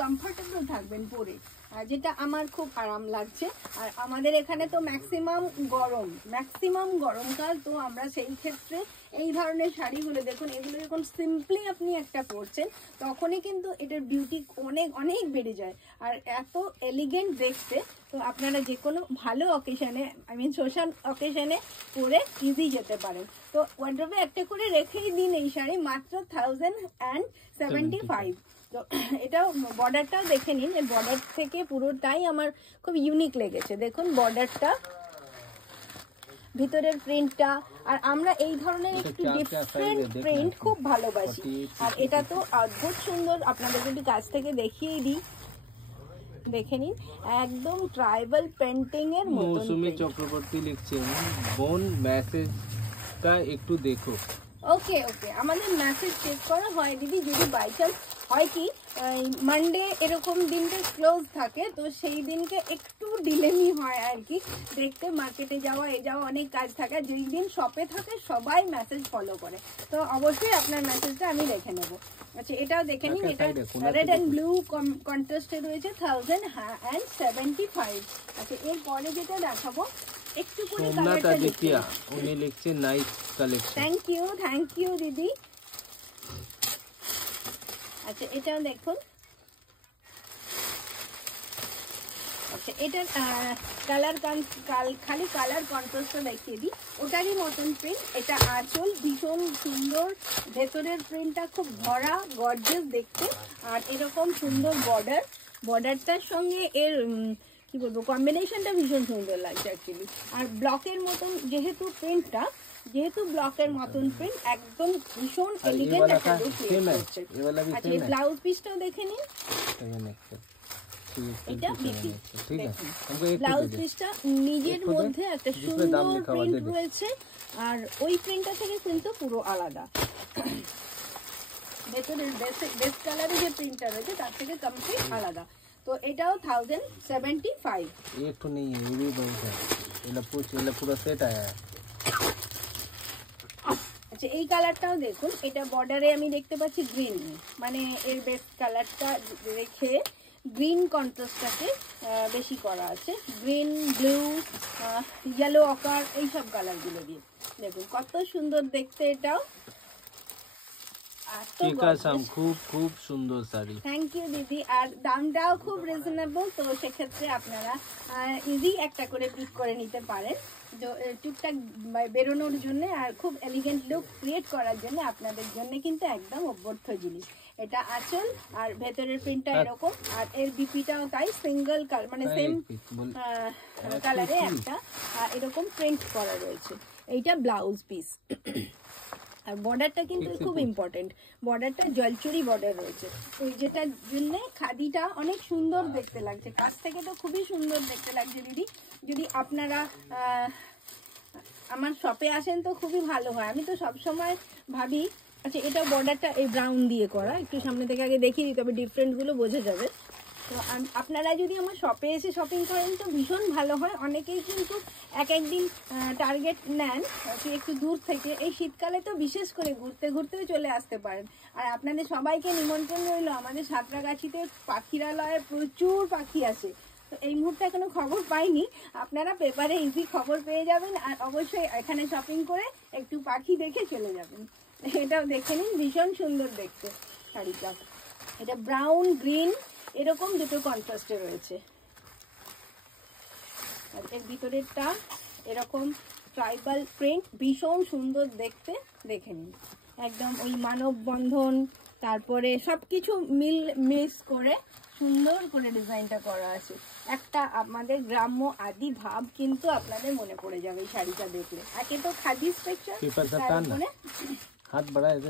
Comfortable থাকবেন পরে, আর যেটা আমার খুব আরাম লাগছে। আর আমাদের এখানে তো ম্যাক্সিমাম গরমকাল, তো আমরা সেই ক্ষেত্রে এই ধরনের শাড়িগুলো দেখুন, এগুলো যখন সিম্পলি আপনি একটা পরছেন তখনই কিন্তু এটার বিউটি অনেক অনেক বেড়ে যায়, আর এত এলিগেন্ট দেখতে। তো আপনারা যে কোনো ভালো অকেশনে, সোশ্যাল অকেশনে পরে ইজি যেতে পারেন। তো ওয়ার্ড্রোবে একটা করে রেখেই দিন এই শাড়ি, মাত্র 1075। তো এটাও বর্ডারটাও দেখে নিন, এই বর্ডার থেকে পুরোটাই আমার খুব ইউনিক লেগেছে। দেখুন বর্ডারটা, ভিতরের প্রিন্টটা, আর আমরা এই ধরনের একটু ডিফারেন্ট প্রিন্ট খুব ভালোবাসি। আর এটা তো অদ্ভুত সুন্দর, আপনাদের যদি কাছ থেকে দেখিয়ে দিই, দেখে নিন একদম ট্রাইবাল পেন্টিং এর মতো। মৌসুমী চক্রবর্তী লিখছে, বোন মেসেজটা একটু দেখো। ওকে, আমাদের মেসেজ চেক করা হয় দিদি, যদি বাই চান্স হয় কি মানডে এরকম দিনটা ক্লোজ থাকে, তো সেই দিনকে একটু ডিলেমি হয় আর কি, দেখতে মার্কেটে যাওয়া অনেক কাজ থাকে। যেই দিন শপে থাকে সবাই মেসেজ ফলো করে, তো অবশ্যই আপনার মেসেজটা আমি দেখে নেব। আচ্ছা, এটাও দেখে নিন, এটা রেড অ্যান্ড ব্লু কন্ট্রাস্টে রয়েছে, 1075। আচ্ছা, এরপরে যেটা দেখাবো একটু করে কালারটা দেখিয়ে, উনি লিখছে নাইস কালেকশন। থ্যাংক ইউ দিদি। আচ্ছা, এটাও দেখুন। আচ্ছা, এটার কালার খালি কালার কন্ট্রাস্টটা দেখিয়ে দিই, ওটারই মতন প্রিন্ট। এটা আঁচল ভীষণ সুন্দর, ভেতরের প্রিন্টটা খুব ভরা গর্জিয়াস দেখতে, আর এরকম সুন্দর বর্ডারটার সঙ্গে এর কি বলবো কম্বিনেশনটা ভীষণ সুন্দর লাগছে অ্যাকচুয়ালি। আর ব্লকের মতন যেহেতু ব্লকের মতন প্রিন্ট, একদম ভীষণ এলিগেন্ট একটা লুক ক্রিয়েট করছে। আচ্ছা, এই ব্লাউজ পিসটাও দেখে নিন, এটা বিপি, ব্লাউজ পিসটা নিজের মধ্যে একটা সুন্দর প্রিন্ট রয়েছে, আর ওই প্রিন্টটা থেকে কিন্তু পুরো আলাদা। ভেতরের বেস কালারে যে প্রিন্টটা রয়েছে তার থেকে কমপ্লিট আলাদা। তো এটাও 1075। एक तो नहीं है, ये भी बहुत है, ये पूरा सेट आया है। আচ্ছা, এই কালারটাও দেখুন, এটা বর্ডারে আমি দেখতে পাচ্ছি গ্রিন, মানে এর বেস কালারটা রেখে গ্রিন কন্ট্রাস্টটাকে বেশি করা আছে, গ্রিন, ব্লু, ইয়েলো অকার, এইসব কালারগুলো দিয়ে দেখুন কত সুন্দর দেখতে। এটাও খুব সুন্দর শাড়ি। থ্যাংক ইউ দিদি, আর দামটাও খুব রিজনেবল, তো সেক্ষেত্রে আপনারা ইজি একটা করে পিক করে নিতে পারেন টুকটাক বেরোনোর জন্য, আর খুব এলিগেন্ট লুক ক্রিয়েট করার জন্য আপনাদের জন্য কিন্তু একদম অভ্যর্থ জিনিস। এটা আঁচল, আর ভেতরের প্রিন্টটা এরকম, আর এর বিপিটাও তাই সিঙ্গেল কালার, মানে সেম কালারে একটা এরকম প্রিন্ট করা রয়েছে। এইটা ব্লাউজ পিস। আর বর্ডারটা কিন্তু খুব ইম্পর্টেন্ট, বর্ডারটা জলচুরি বর্ডার রয়েছে, ওই যেটার জন্য খাদিটা অনেক সুন্দর দেখতে লাগছে, কাছ থেকে তো খুবই সুন্দর দেখতে লাগছে দিদি। যদি আপনারা আমার শপে আসেন তো খুবই ভালো হয়, আমি তো সবসময় ভাবি। আচ্ছা, এটা বর্ডারটা এই ব্রাউন দিয়ে করা, একটু সামনে থেকে আগে দেখিয়ে দিই, তবে ডিফারেন্টগুলো বোঝা যাবে। তো আপনারা যদি আমার শপে এসে শপিং করেন তো ভীষণ ভালো হয়। অনেকেই কিন্তু একদিন টার্গেট নেন একটু দূর থেকে, এই শীতকালে তো বিশেষ করে ঘুরতেও চলে আসতে পারেন। আর আপনাদের সবাইকে নিমন্ত্রণ রইল, আমাদের সাঁতরাগাছিতে পাখিরালয়ে প্রচুর পাখি আসে, তো এই মুহূর্তে এখনো খবর পাইনি, আপনারা পেপারে ইজি খবর পেয়ে যাবেন, আর অবশ্যই এখানে শপিং করে একটু পাখি দেখে চলে যাবেন। এটাও দেখে নিন, ভীষণ সুন্দর দেখতে শাড়িটা। এটা ব্রাউন গ্রিন এরকম দুটো কন্ট্রাস্টে রয়েছে, আর এর ভিতরেরটা এরকম ট্রাইবাল প্রিন্ট, ভীষণ সুন্দর দেখতে, দেখে নিন একদম ওই মানববন্ধন, তারপরে সবকিছু মিক্স করে সুন্দর করে ডিজাইনটা করা আছে। একটা আমাদের গ্রাম্য আদি ভাব কিন্তু আপনাদের মনে পড়ে যাবে এই শাড়িটা দেখলে। একে তো খাদি স্ট্রাকচার, তারপরে হাত বাড়ায়